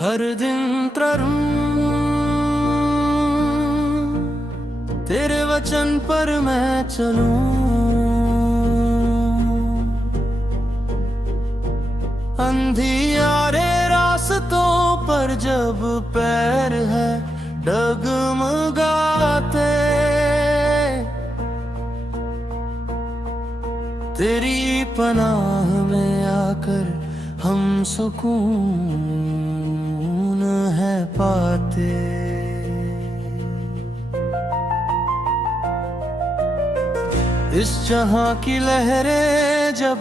हर दिन तरूं तेरे वचन पर मैं चलूं। अंधियारे रास्तों पर जब पैर है डगमगाते, तेरी पनाह में आकर हम सुकून है पाते। इस जहां की लहरें जब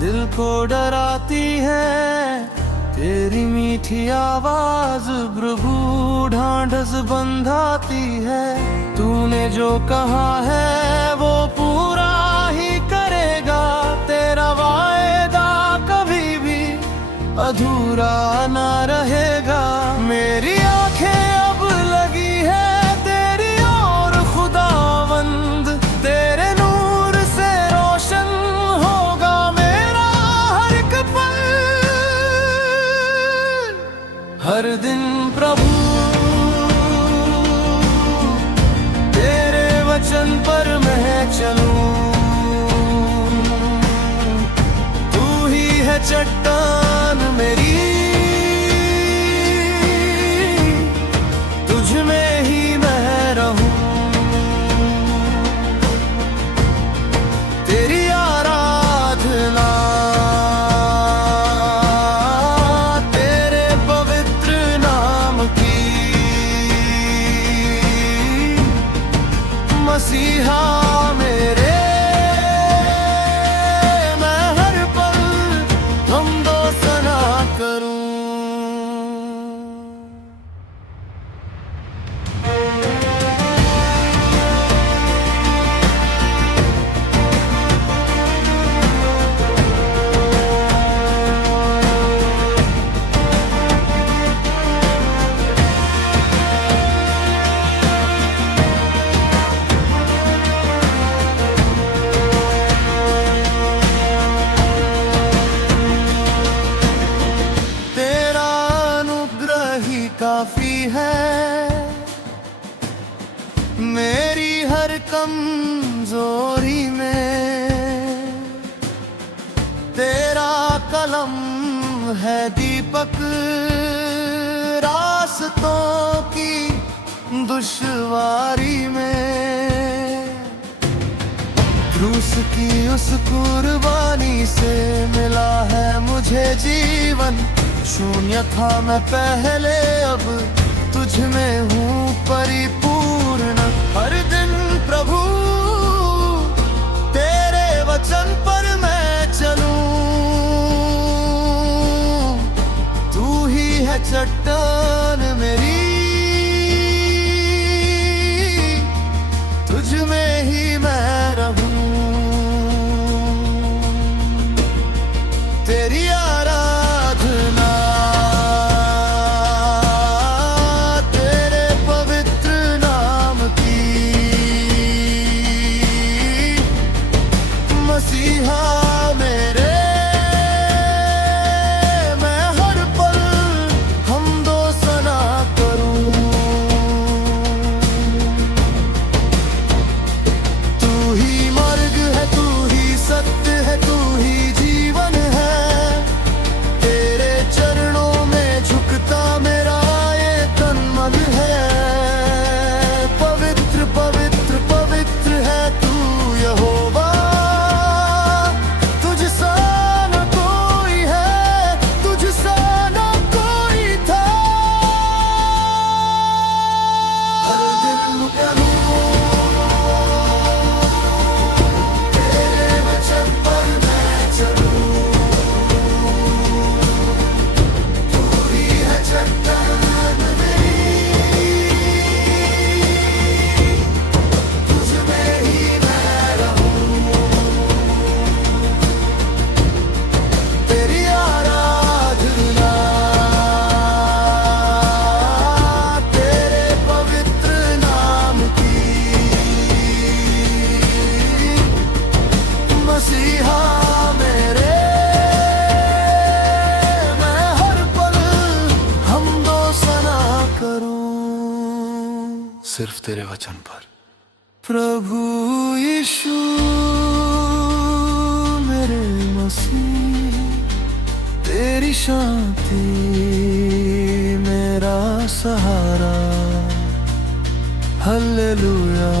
दिल को डराती है, तेरी मीठी आवाज भृगु ढांढस बंधाती है। तूने जो कहा है वो पूरा ही करेगा, तेरा वायदा कभी भी अधूरा ना रहेगा। मेरी आंखें अब लगी है तेरी ओर खुदावंद, तेरे नूर से रोशन होगा मेरा हर एक पल। हर दिन प्रभु तेरे वचन पर मैं चलूं। तू ही है चट्टान मेरी, तुझ में ही मैं रहूं। तेरी आराधना तेरे पवित्र नाम की, मसीहा मेरे मैं हर पल हमदो सना करूं। काफी है मेरी हर कमजोरी में, तेरा कलम है दीपक रास्तों की दुश्वारी में। क्रूस की उस कुर्बानी से मिला है मुझे जीवन, शून्य था मैं पहले अब तुझ में हूँ परिपूर्ण। हर दिन प्रभु तेरे वचन पर मैं चलूं। तू ही है चट्टान मेरी, तुझ में ही मैं रहूं। तेरी आराधना तेरे पवित्र नाम की, मसीहा मेरे मैं हर पल हमदो सिर्फ तेरे वचन पर। प्रभु यीशु मेरे मसीह, तेरी शांति मेरा सहारा। हालेलुया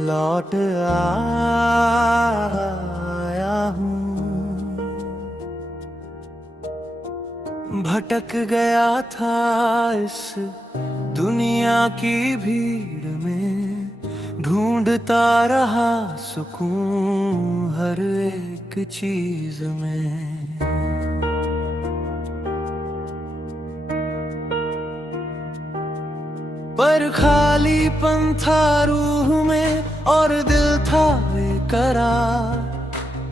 लौट आया हूँ, भटक गया था इस दुनिया की भीड़ में, ढूंढता रहा सुकून हर एक चीज में। पर खालीपन था रूह में और दिल था बेकरार,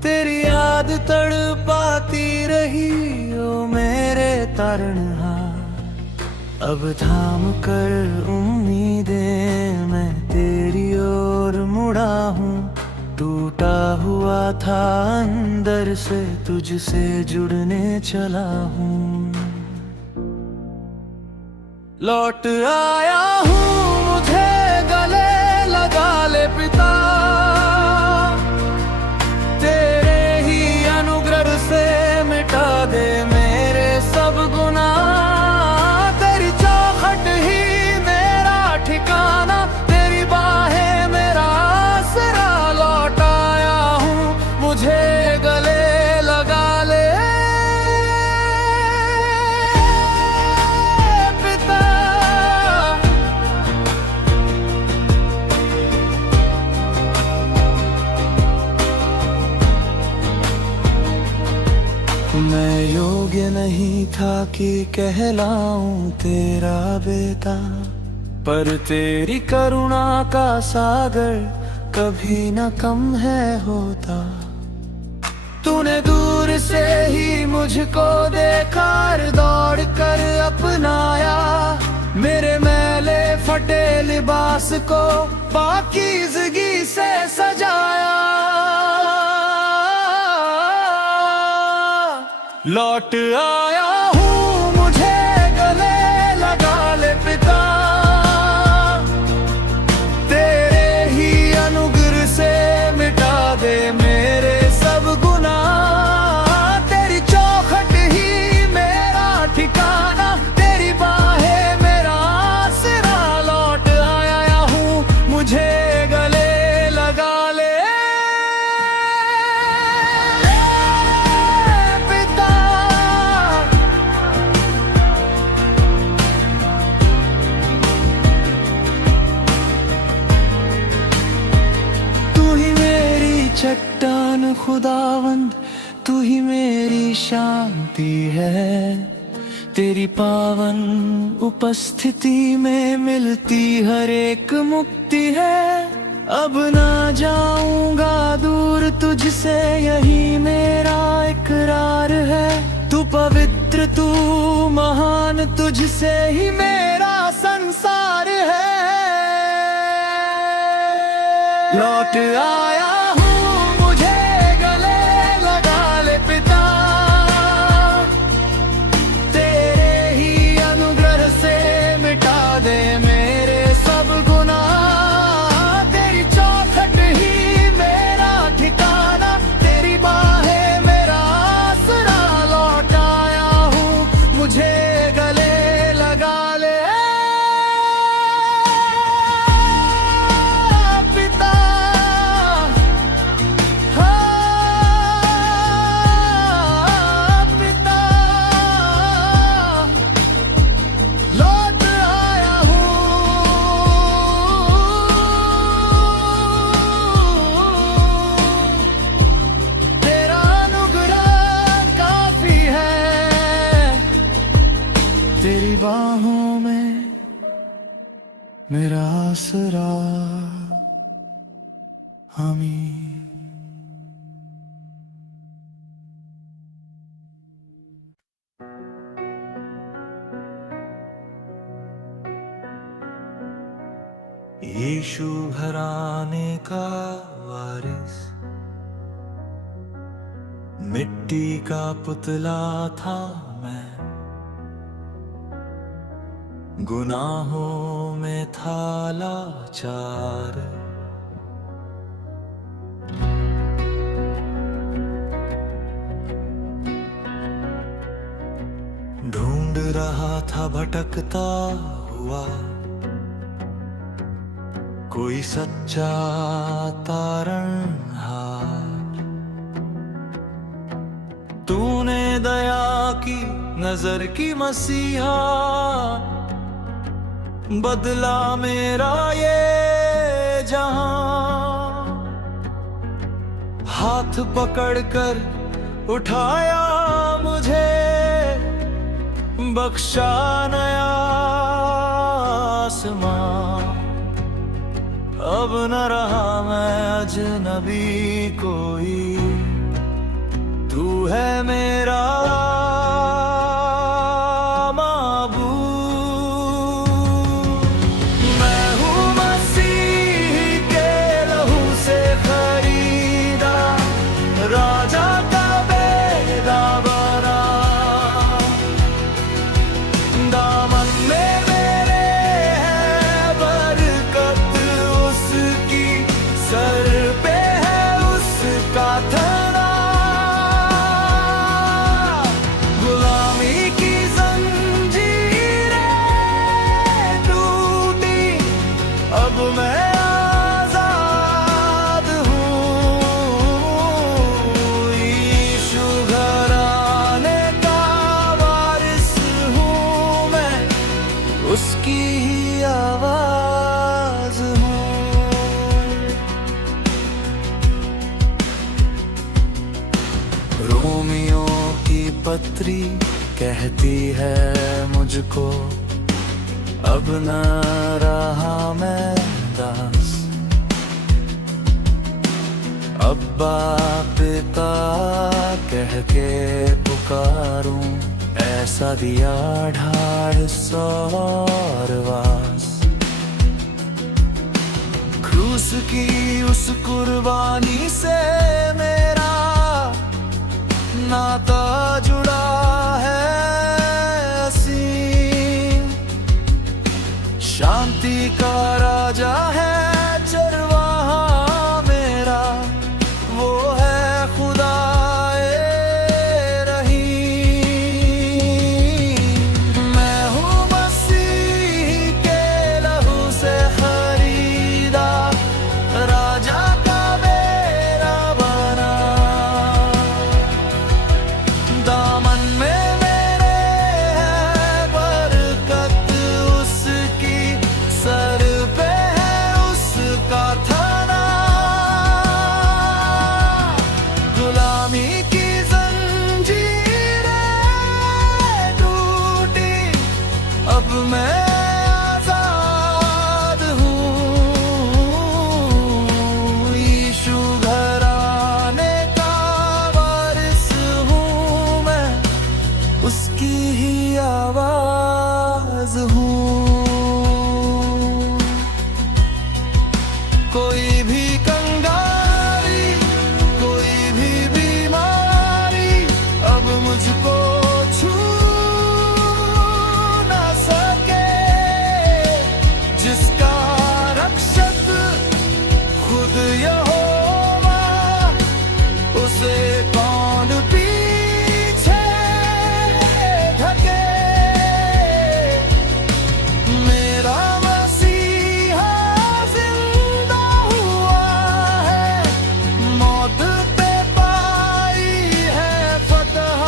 तेरी याद तड़पाती रही ओ मेरे तारनहार। अब थाम कर उम्मीदें मैं तेरी ओर मुड़ा हूँ, टूटा हुआ था अंदर से तुझसे जुड़ने चला हूँ। लौट आया हूँ, मुझे गले लगा ले पिता, तेरे ही अनुग्रह से मिटा दे मेरे सब गुनाह। तेरी चाहत ही मेरा ठिकाना, तेरी बाहें मेरा आसरा। लौट आया हूँ, मुझे गले लगा ले मैं योग्य नहीं था कि कहलाऊं तेरा बेटा, पर तेरी करुणा का सागर कभी न कम है होता। तूने दूर से ही मुझको देखा, दौड़ कर अपनाया, मेरे मैले फटे लिबास को पाकीज़गी से सजाया। लौट आया हूँ, मुझे गले लगा ले पिता, तेरे ही अनुग्रह से मिटा दे मेरे सब गुनाह। तेरी चौखट ही मेरा ठिकाना, तेरी बाहें मेरा आसरा। लौट आया हूँ, मुझे गले लगा ले चट्टान खुदावंद, तू ही मेरी शांति है। तेरी पावन उपस्थिति में मिलती हर एक मुक्ति है। अब ना जाऊंगा दूर तुझसे, यही मेरा इकरार है। तू पवित्र, तू महान, तुझसे ही मेरा संसार है। लौट आया तेरी बाहों में मेरा आसरा। आमीन। यीशु घराने का वारिस, मिट्टी का पुतला था मैं, गुनाहों में था लाचार। ढूंढ रहा था भटकता हुआ कोई सच्चा तारणहार। तूने दया की नजर की मसीहा, बदला मेरा ये जहां। हाथ पकड़कर उठाया मुझे, बख्शा नया आसमां। अब न रहा मैं अजनबी कोई, तू है मेरा उसकी ही आवाज हूँ। रोमियो की पत्री कहती है मुझको, अब न रहा मैं दास। अब्बा पिता कह के पुकारूं, ऐसा दिया ढाढ़ सौरवास। क्रूस की उस कुर्बानी से मेरा नाता जुड़ा है असीम। शांति का राजा है चरवाहा मेरा, वो है खुदा उसकी ही आवाज हूँ। कोई भी कंगाली, कोई भी बीमारी अब मुझको छू ना सके। जिसका रक्षक खुद यहोवा, उसे कौन पीछे ढके। मेरा मसीहा जिंदा हुआ है, मौत पे पाई है फतह।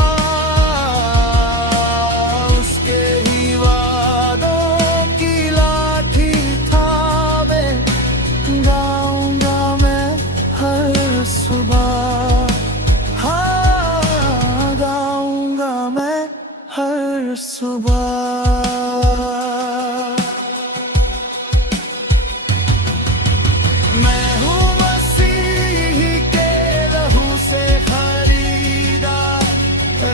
उसके ही वादों की लाठी थामे गाऊंगा मैं हर सुबह। हाँ, गाऊंगा मैं हर सुबह। मैं हूँ मसीही के लहू से खरीदा,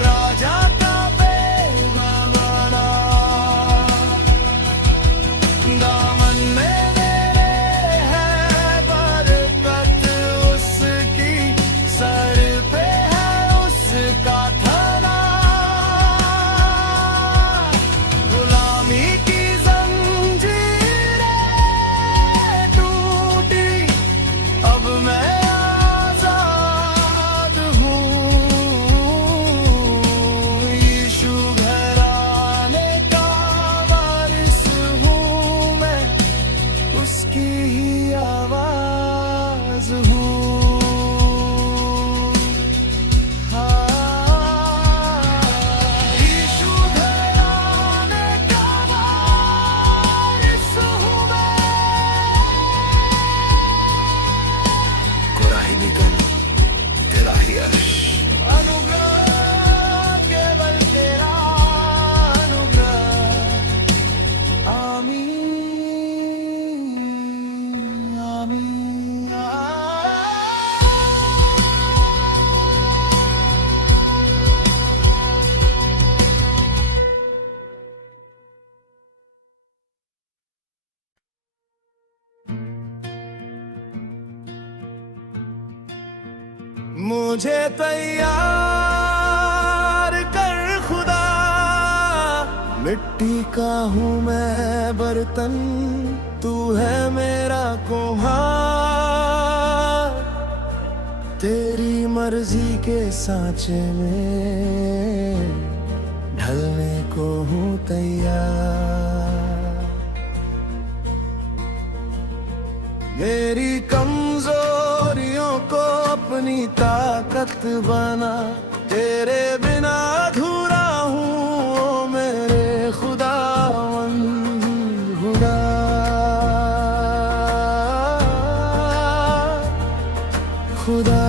राजा का बेगा बड़ा। दामन में मेरे यश। अनुग्रह केवल तेरा अनुग्रह। आमीन आमीन मुझे तैयार कर खुदा, मिट्टी का हूँ मैं बर्तन, तू है मेरा कुम्हार। तेरी मर्जी के सांचे में ढलने को हूँ तैयार। मेरी कमजोरियों को अपनी ताकत बना, तेरे बिना अधूरा हूँ ओ मेरे खुदावंद खुदा। खुदा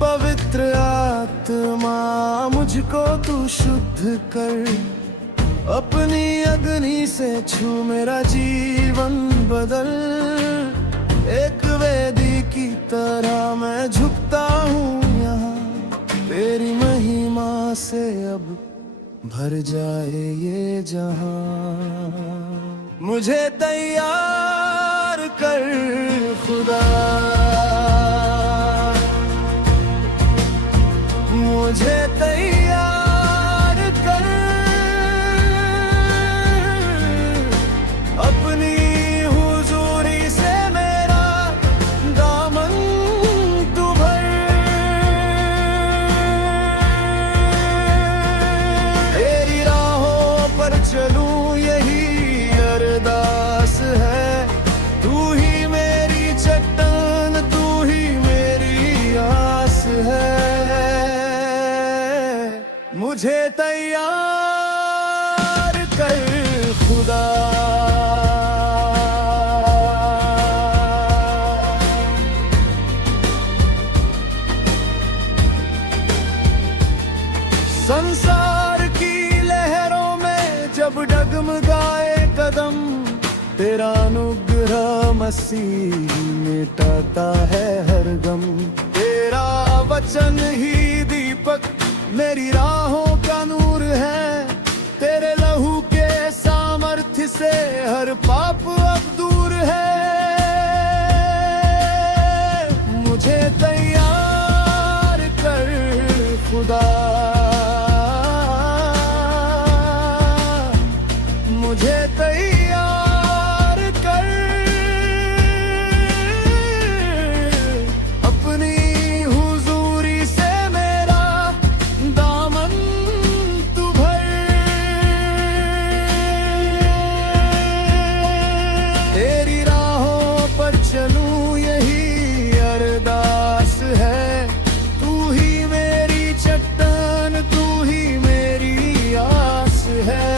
पवित्र आत्मा मुझको तू शुद्ध कर, अपनी अग्नि से छू मेरा जीवन बदल। एक वेदी की तरह मैं झुकता हूँ यहाँ, तेरी महिमा से अब भर जाए ये जहां। मुझे तैयार कर खुदा, मुझे तैयार कर अपनी हुजूरी से मेरा दामन तू भर। तेरी राहों पर चलूं यही अरदास है, तू ही मेरी चट्टान, तू ही मेरी आस है। मुझे तैयार कर खुदा, संसार की लहरों में जब डगमगाए कदम, तेरा अनुग्रह मसीह मिटाता है हर गम। तेरा वचन ही दीपक मेरी राहों का नूर है, तेरे लहू के सामर्थ्य से हर पाप अब दूर है। मुझे तैयार कर खुदा, मुझे तैयार कर अपनी हुजूरी से मेरा दामन तू भर। तेरी राहों पर चलूं यही अरदास है, तू ही मेरी चट्टान, तू ही मेरी आस है।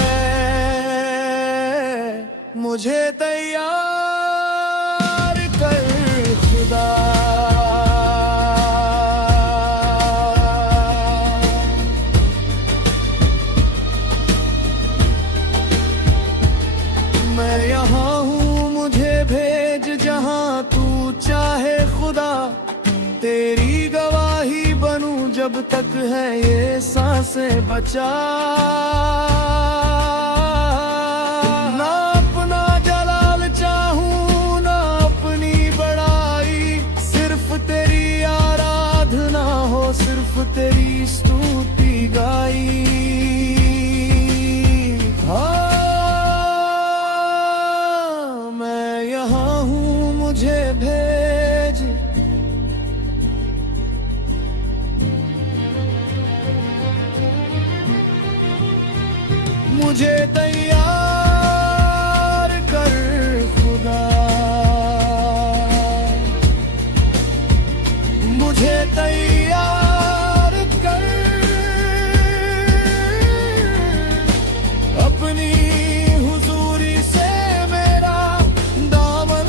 मुझे तैयार कर खुदा, मैं यहाँ हूँ मुझे भेज जहाँ तू चाहे खुदा। तेरी गवाही बनूं जब तक है ये सांसें बचा। ना अपना जलाल चाहूं ना अपनी बड़ाई, सिर्फ तेरी आराधना हो, सिर्फ तेरी स्तुति गाई। हाँ मैं यहाँ हूँ मुझे भेज, मुझे तैयार कर खुदा, मुझे तैयार कर अपनी हुजूरी से मेरा दामन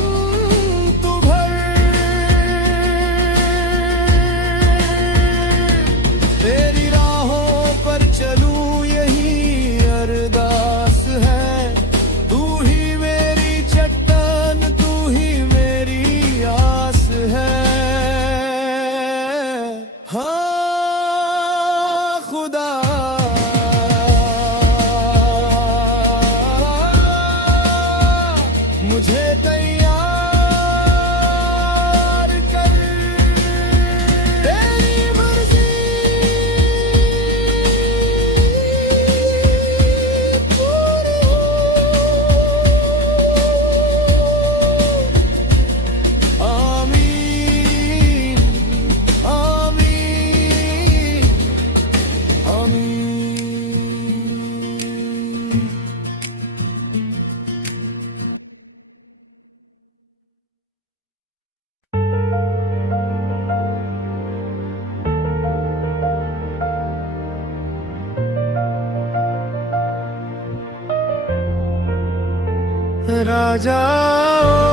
राजाओं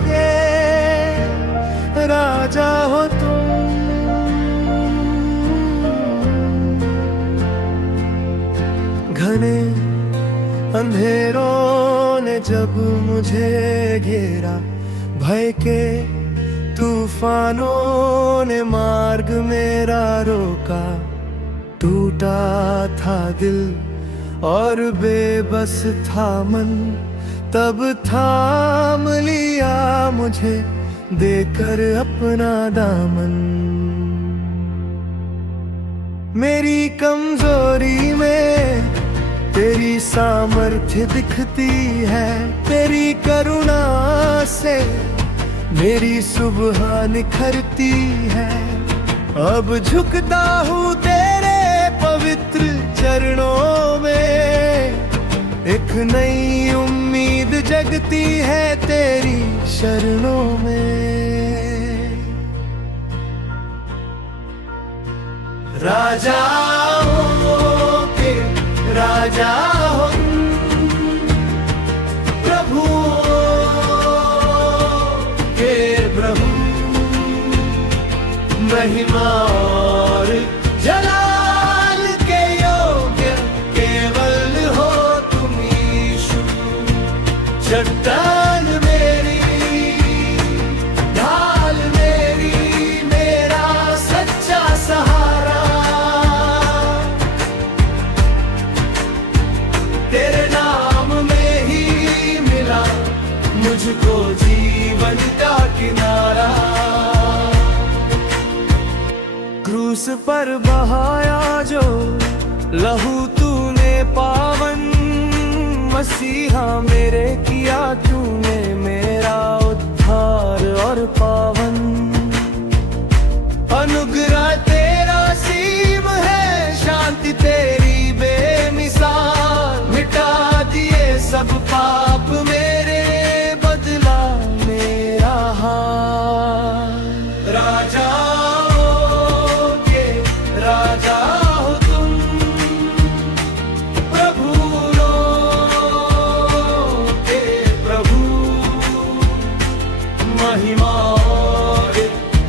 के राजा हो तुम। घने अंधेरों ने जब मुझे घेरा, भय के तूफानों ने मार्ग मेरा रोका। टूटा था दिल और बेबस था मन, तब थाम लिया मुझे देकर अपना दामन। मेरी कमजोरी में तेरी सामर्थ्य दिखती है, तेरी करुणा से मेरी सुबह निखरती है। अब झुकता हूँ तेरे पवित्र चरणों में, एक नई उम्मीद जगती है तेरी शरणों में। राजाओं के राजा हो, प्रभुओं के प्रभु, महिमा और जलाल के योग्य केवल हो तुम यीशु। चट्टान मेरी, ढाल मेरी, मेरा सच्चा सहारा। तेरे नाम में ही मिला मुझको जीवन का किनारा। क्रूस पर बहाया जो लहू तूने पावन, मसीहा मेरे किया तूने मेरा उद्धार और पावन। अनुग्रह तेरा सीम है, शांति तेरी बेमिसाल, मिटा दिए सब पाप मेरे, बदला मेरा हाल। राजा राजा हो तुम, प्रभुओं के प्रभु, महिमा और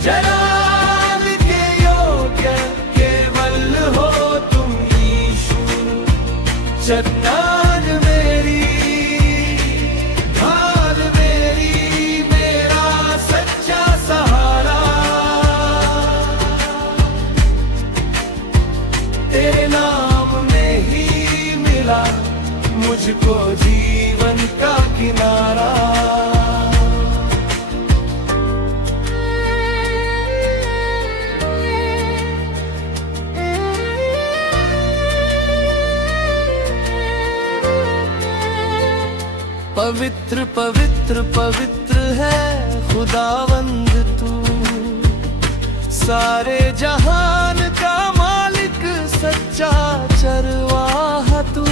जलाल के योग्य केवल हो तुम यीशु। चट्टान मेरी, ढाल मेरी, मेरा सच्चा सहारा। तेरे नाम में ही मिला मुझको जीवन का किनारा। पवित्र पवित्र पवित्र है खुदावंद तू, सारे जहान का मालिक, सच्चा चरवाहा तू।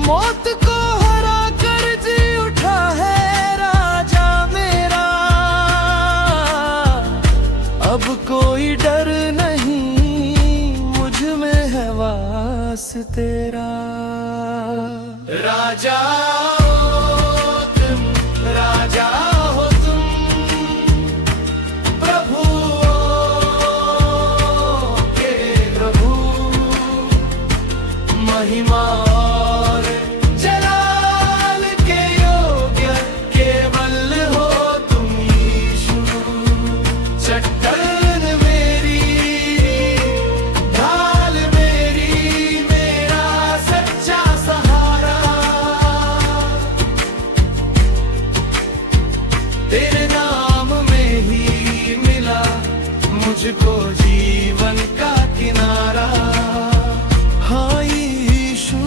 मौत को हरा कर जी उठा है राजा मेरा, अब कोई डर नहीं मुझ में है वास तेरा। राजा तुम, राजा हो तुम, प्रभुओं के प्रभु, महिमा और जलाल के योग्य केवल हो तुम यीशु। चट्टान मेरी, ढाल मेरी, मेरा सच्चा सहारा। तेरे नाम में ही मिला मुझको जीवन का किनारा। हाँ यीशु,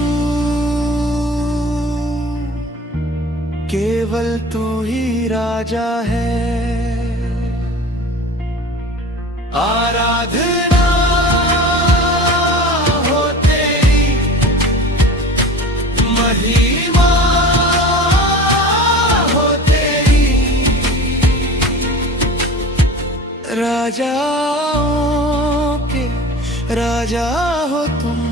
केवल तू ही राजा है। आराधना हो तेरी, महिमा हो तेरी। राजाओं के राजा हो तुम,